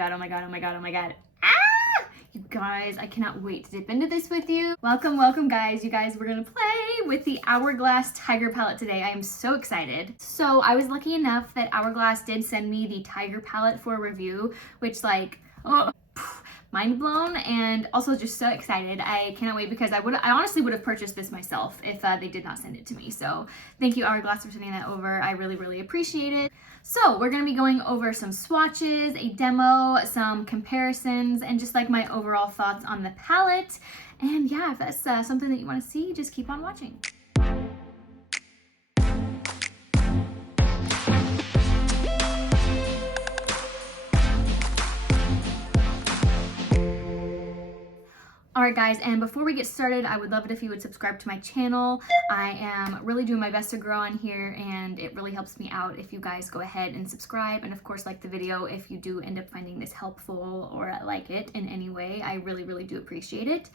god, oh my god, oh my god, oh my god. You guys, I cannot wait to dip into this with you. Welcome, welcome guys. You guys, we're gonna play with the Hourglass Tiger palette today. I am so excited. So I was lucky enough that Hourglass did send me the Tiger palette for review, which like, oh, mind blown, and also just so excited. I cannot wait because I honestly would have purchased this myself if they did not send it to me. So thank you Hourglass for sending that over. I really, really appreciate it. So we're gonna be going over some swatches, a demo, some comparisons, and just like my overall thoughts on the palette. And yeah, if that's something that you wanna see, just keep on watching. Alright guys, and before we get started, I would love it if you would subscribe to my channel. I am really doing my best to grow on here, and it really helps me out if you guys go ahead and subscribe, and of course like the video if you do end up finding this helpful or like it in any way. I really, really do appreciate it.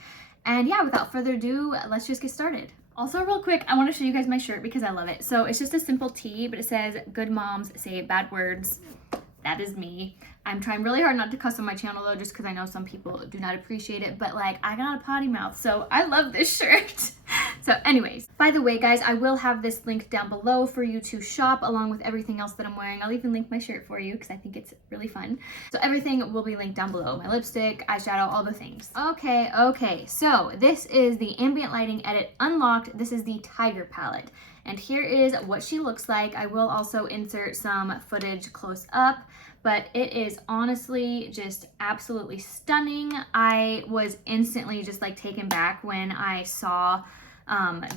And yeah, without further ado, let's just get started. Also real quick, I want to show you guys my shirt because I love it. So it's just a simple tee, but it says, "Good moms say bad words." That is me. I'm trying really hard not to cuss on my channel though, just because I know some people do not appreciate it, but like I got a potty mouth, so I love this shirt. So anyways, by the way guys, I will have this linked down below for you to shop along with everything else that I'm wearing. I'll even link my shirt for you because I think it's really fun. So everything will be linked down below. My lipstick, eyeshadow, all the things. Okay, so this is the Ambient Lighting Edit Unlocked. This is the Tiger palette. And here is what she looks like. I will also insert some footage close up, but it is honestly just absolutely stunning. I was instantly just like taken back when I saw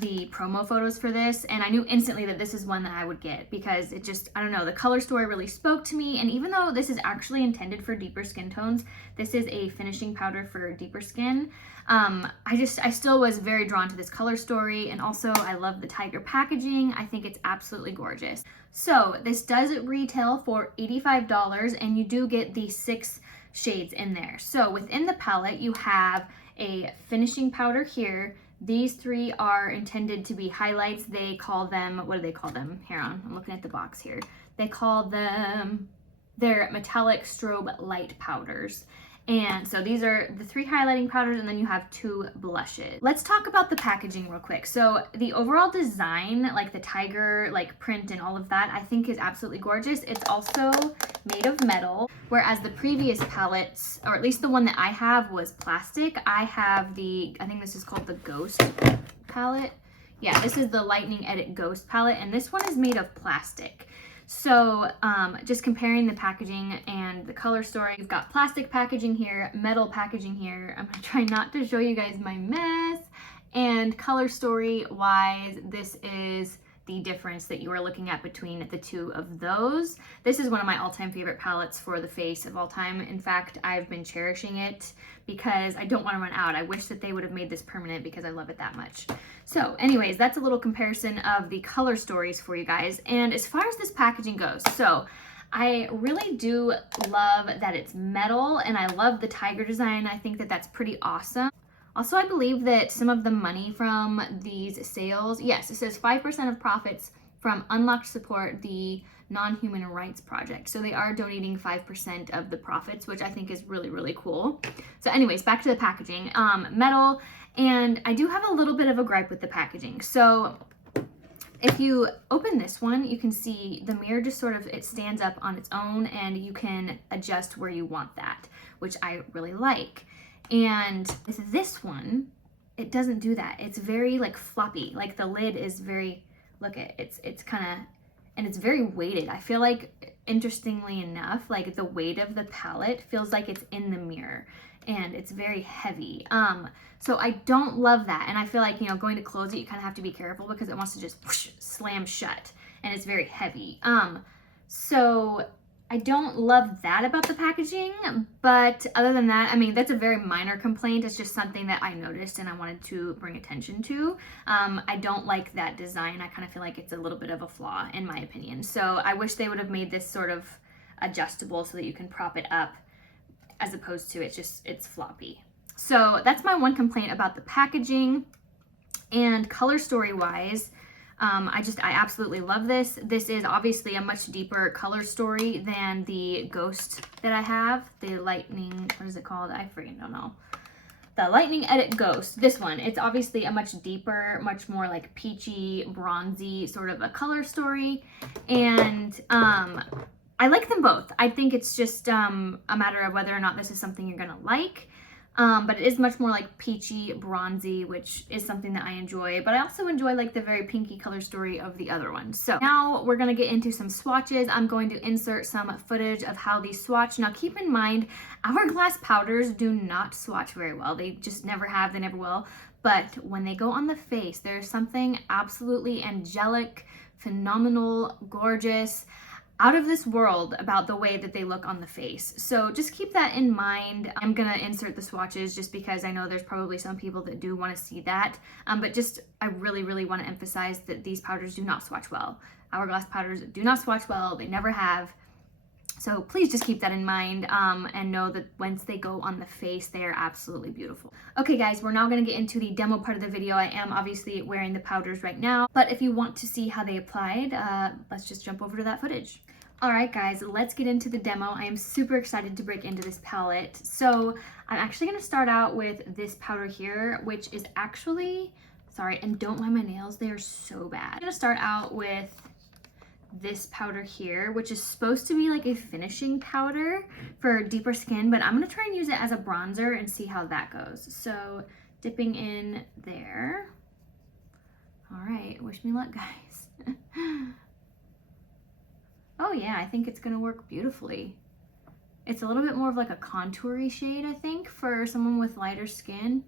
the promo photos for this, and I knew instantly that this is one that I would get because it just, I don't know, the color story really spoke to me. And even though this is actually intended for deeper skin tones, this is a finishing powder for deeper skin. I still was very drawn to this color story, and also I love the Tiger packaging. I think it's absolutely gorgeous. So this does retail for $85, and you do get the 6 shades in there. So within the palette, you have a finishing powder here. These 3 are intended to be highlights. They call them, what do they call them? Here on, I'm looking at the box here. They call them, they're metallic strobe light powders. And so these are the 3 highlighting powders, and then you have 2 blushes. Let's talk about the packaging real quick. So the overall design, like the tiger, like print and all of that, I think is absolutely gorgeous. It's also made of metal, whereas the previous palettes, or at least the one that I have, was plastic. I have the, I think this is called the Ghost palette. Yeah, this is the Lightning Edit Ghost palette, and this one is made of plastic. So just comparing the packaging and the color story, you've got plastic packaging here, metal packaging here. I'm gonna try not to show you guys my mess. And color story wise, this is the difference that you are looking at between the 2 of those. This is one of my all-time favorite palettes for the face of all time. In fact, I've been cherishing it because I don't want to run out. I wish that they would have made this permanent because I love it that much. So anyways, that's a little comparison of the color stories for you guys. And as far as this packaging goes, so I really do love that it's metal, and I love the tiger design. I think that that's pretty awesome. Also, I believe that some of the money from these sales, yes, it says 5% of profits from Unlocked Support, the Non-Human Rights Project. So they are donating 5% of the profits, which I think is really, really cool. So anyways, back to the packaging. Metal, and I do have a little bit of a gripe with the packaging. So if you open this one, you can see the mirror just sort of, it stands up on its own, and you can adjust where you want that, which I really like. And with this one, it doesn't do that. It's very like floppy. Like the lid is very, look at it's kind of, and it's very weighted. I feel like, interestingly enough, like the weight of the palette feels like it's in the mirror, and it's very heavy. So I don't love that. And I feel like, you know, going to close it, you kind of have to be careful because it wants to just whoosh, slam shut, and it's very heavy. So I don't love that about the packaging, but other than that, I mean, that's a very minor complaint. It's just something that I noticed and I wanted to bring attention to. I don't like that design. I kind of feel like it's a little bit of a flaw in my opinion. So I wish they would have made this sort of adjustable so that you can prop it up, as opposed to it's floppy. So that's my one complaint about the packaging. And color story wise, I absolutely love this. This is obviously a much deeper color story than the Ghost that I have. The Lightning, what is it called? I freaking don't know. The Lightning Edit Ghost, this one, it's obviously a much deeper, much more like peachy, bronzy sort of a color story. And I like them both. I think it's just a matter of whether or not this is something you're gonna like. But it is much more like peachy, bronzy, which is something that I enjoy. But I also enjoy like the very pinky color story of the other one. So now we're gonna get into some swatches. I'm going to insert some footage of how these swatch. Now keep in mind, Hourglass powders do not swatch very well. They just never have, they never will. But when they go on the face, there's something absolutely angelic, phenomenal, gorgeous, out of this world about the way that they look on the face. So just keep that in mind. I'm gonna insert the swatches just because I know there's probably some people that do want to see that. But just, I really, really want to emphasize that these powders do not swatch well. Hourglass powders do not swatch well. They never have. So please just keep that in mind and know that once they go on the face, they are absolutely beautiful. Okay guys, we're now gonna get into the demo part of the video. I am obviously wearing the powders right now, but if you want to see how they applied, let's just jump over to that footage. All right guys, let's get into the demo. I am super excited to break into this palette. So I'm actually gonna start out with this powder here, which is actually, sorry, and don't mind my nails, they are so bad. I'm gonna start out with this powder here, which is supposed to be like a finishing powder for deeper skin, but I'm gonna try and use it as a bronzer and see how that goes. So dipping in there. All right, wish me luck guys. Oh yeah, I think it's gonna work beautifully. It's a little bit more of like a contoury shade, I think, for someone with lighter skin.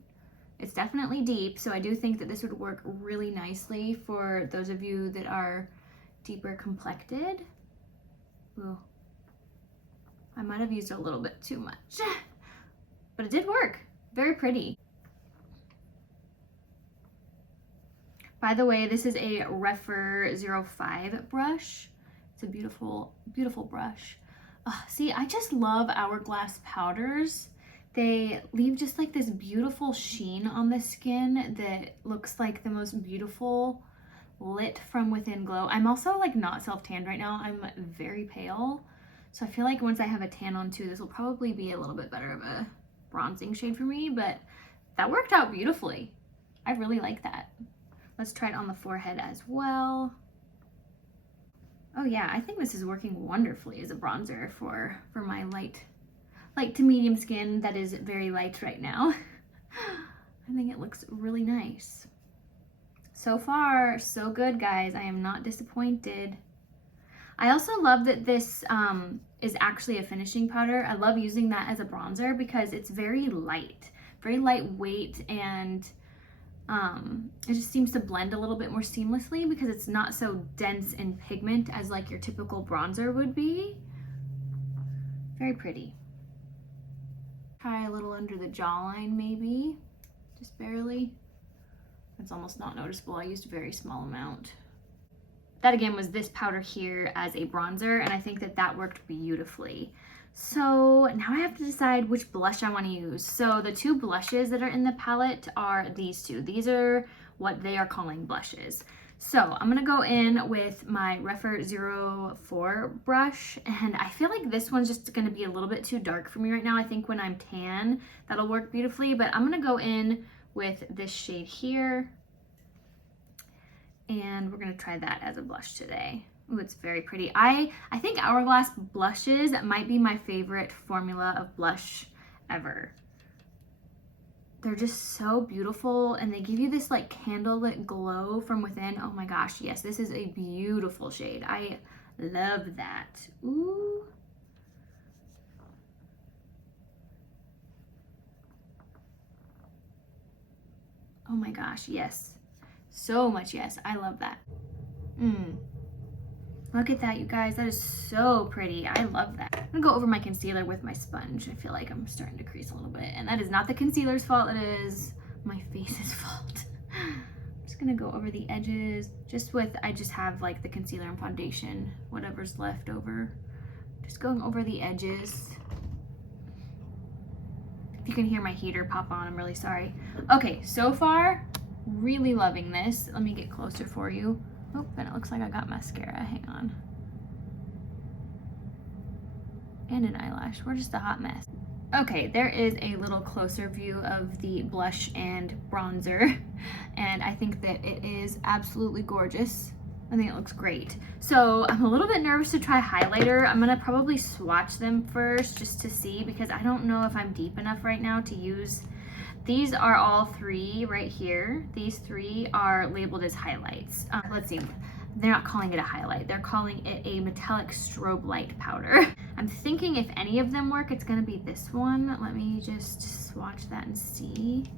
It's definitely deep, so I do think that this would work really nicely for those of you that are deeper complected. Ooh, I might have used a little bit too much, but it did work. Very pretty. By the way, this is a Refer 05 brush. It's a beautiful, beautiful brush. See, I just love Hourglass powders. They leave just like this beautiful sheen on the skin that looks like the most beautiful lit from within glow. I'm also like not self-tanned right now. I'm very pale. So I feel like once I have a tan on too, this will probably be a little bit better of a bronzing shade for me, but that worked out beautifully. I really like that. Let's try it on the forehead as well. Oh yeah, I think this is working wonderfully as a bronzer for my light to medium skin that is very light right now. I think it looks really nice. So far, so good guys. I am not disappointed. I also love that this is actually a finishing powder. I love using that as a bronzer because it's very lightweight, and it just seems to blend a little bit more seamlessly because it's not so dense in pigment as like your typical bronzer would be. Very pretty. Try a little under the jawline maybe, just barely. It's almost not noticeable. I used a very small amount. That again was this powder here as a bronzer, and I think that that worked beautifully. So now I have to decide which blush I want to use. So the two blushes that are in the palette are these two. These are what they are calling blushes. So I'm gonna go in with my Refer 04 brush, and I feel like this one's just gonna be a little bit too dark for me right now. I think when I'm tan, that'll work beautifully, but I'm gonna go in with this shade here, and we're gonna try that as a blush today. Ooh, it's very pretty. I think Hourglass blushes might be my favorite formula of blush ever. They're just so beautiful, and they give you this like candlelit glow from within. Oh my gosh, yes, this is a beautiful shade. I love that. Ooh. Oh my gosh, yes. So much yes. I love that. Look at that, you guys. That is so pretty. I love that. I'm gonna go over my concealer with my sponge. I feel like I'm starting to crease a little bit, and that is not the concealer's fault. It is my face's fault. I'm just gonna go over the edges just with, I just have like the concealer and foundation, whatever's left over. Just going over the edges. If you can hear my heater pop on, I'm really sorry. Okay, so far, really loving this. Let me get closer for you. Oh, and it looks like I got mascara. Hang on. And an eyelash. We're just a hot mess. Okay, there is a little closer view of the blush and bronzer, and I think that it is absolutely gorgeous. I think it looks great. So I'm a little bit nervous to try highlighter. I'm gonna probably swatch them first just to see, because I don't know if I'm deep enough right now to use. These are all three right here. These three are labeled as highlights. Let's see. They're not calling it a highlight. They're calling it a metallic strobe light powder. I'm thinking if any of them work, it's gonna be this one. Let me just swatch that and see.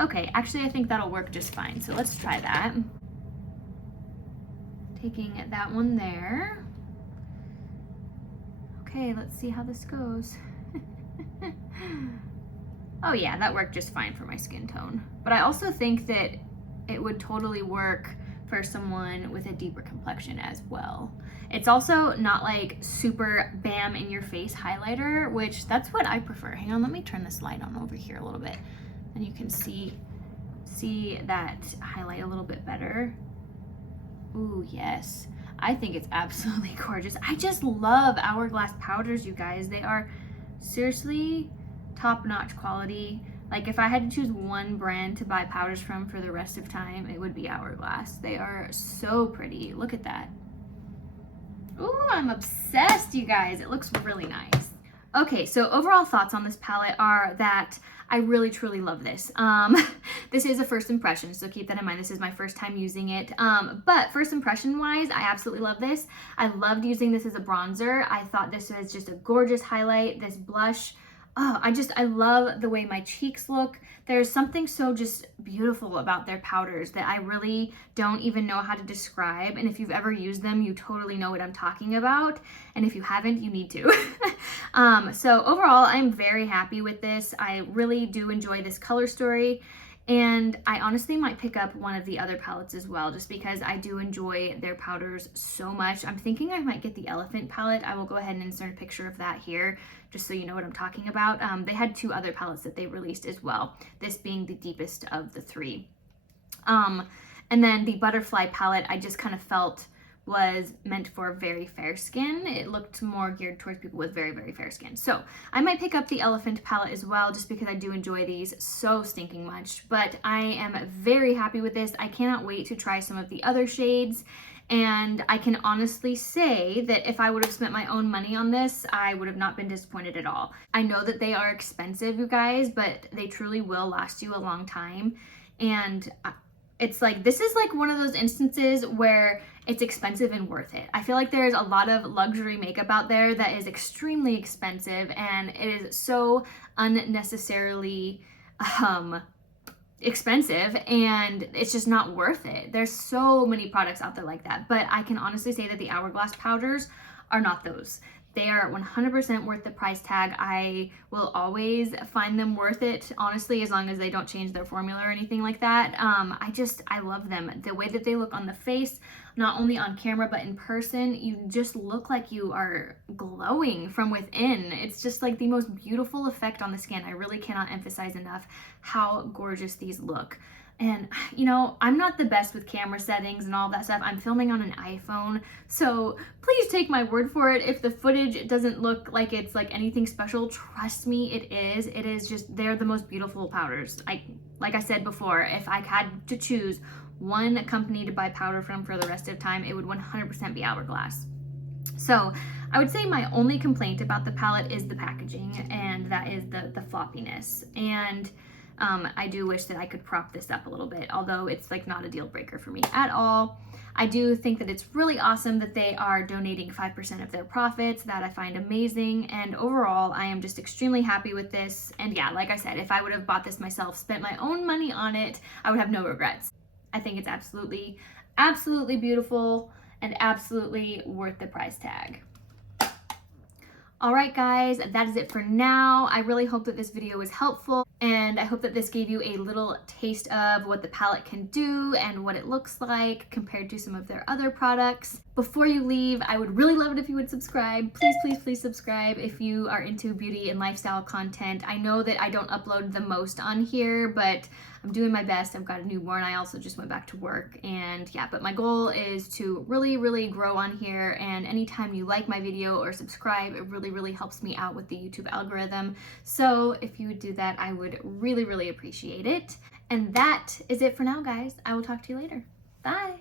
Okay, actually I think that'll work just fine. So let's try that. Taking that one there. Okay, let's see how this goes. Oh yeah, that worked just fine for my skin tone. But I also think that it would totally work for someone with a deeper complexion as well. It's also not like super bam in your face highlighter, which that's what I prefer. Hang on, let me turn this light on over here a little bit, and you can see that highlight a little bit better. Ooh, yes. I think it's absolutely gorgeous. I just love Hourglass powders, you guys. They are seriously top-notch quality. Like if I had to choose one brand to buy powders from for the rest of time, it would be Hourglass. They are so pretty. Look at that. Ooh, I'm obsessed, you guys. It looks really nice. Okay, so overall thoughts on this palette are that I really truly love this. This is a first impression, so keep that in mind. This is my first time using it. But first impression wise, I absolutely love this. I loved using this as a bronzer. I thought this was just a gorgeous highlight. This blush, oh, I love the way my cheeks look. There's something so just beautiful about their powders that I really don't even know how to describe. And if you've ever used them, you totally know what I'm talking about. And if you haven't, you need to. So overall, I'm very happy with this. I really do enjoy this color story. And I honestly might pick up one of the other palettes as well, just because I do enjoy their powders so much. I'm thinking I might get the Elephant palette. I will go ahead and insert a picture of that here, just so you know what I'm talking about. They had two other palettes that they released as well, this being the deepest of the three. And then the Butterfly palette, I just kind of felt was meant for very fair skin. It looked more geared towards people with very, very fair skin. So I might pick up the Elephant palette as well, just because I do enjoy these so stinking much. But I am very happy with this. I cannot wait to try some of the other shades. And I can honestly say that if I would have spent my own money on this, I would have not been disappointed at all. I know that they are expensive, you guys, but they truly will last you a long time. And it's like, this is like one of those instances where it's expensive and worth it. I feel like there's a lot of luxury makeup out there that is extremely expensive, and it is so unnecessarily expensive, and it's just not worth it. There's so many products out there like that, but I can honestly say that the Hourglass powders are not those. They are 100% worth the price tag. I will always find them worth it, honestly, as long as they don't change their formula or anything like that. I love them. The way that they look on the face, not only on camera, but in person, you just look like you are glowing from within. It's just like the most beautiful effect on the skin. I really cannot emphasize enough how gorgeous these look. And, you know, I'm not the best with camera settings and all that stuff. I'm filming on an iPhone, so please take my word for it. If the footage doesn't look like it's like anything special, trust me, it is. It is just, they're the most beautiful powders. Like I said before, if I had to choose one company to buy powder from for the rest of time, it would 100% be Hourglass. So I would say my only complaint about the palette is the packaging, and that is the floppiness. And I do wish that I could prop this up a little bit, although it's like not a deal breaker for me at all. I do think that it's really awesome that they are donating 5% of their profits. That I find amazing. And overall, I am just extremely happy with this. And yeah, like I said, if I would have bought this myself, spent my own money on it, I would have no regrets. I think it's absolutely, absolutely beautiful and absolutely worth the price tag. Alright guys, that is it for now. I really hope that this video was helpful, and I hope that this gave you a little taste of what the palette can do and what it looks like compared to some of their other products. Before you leave, I would really love it if you would subscribe. Please, please, please subscribe if you are into beauty and lifestyle content. I know that I don't upload the most on here, but I'm doing my best. I've got a newborn. I also just went back to work, and yeah, but my goal is to really, really grow on here, and anytime you like my video or subscribe, it really, really helps me out with the YouTube algorithm. So if you would do that, I would really, really appreciate it. And that is it for now, guys. I will talk to you later. Bye.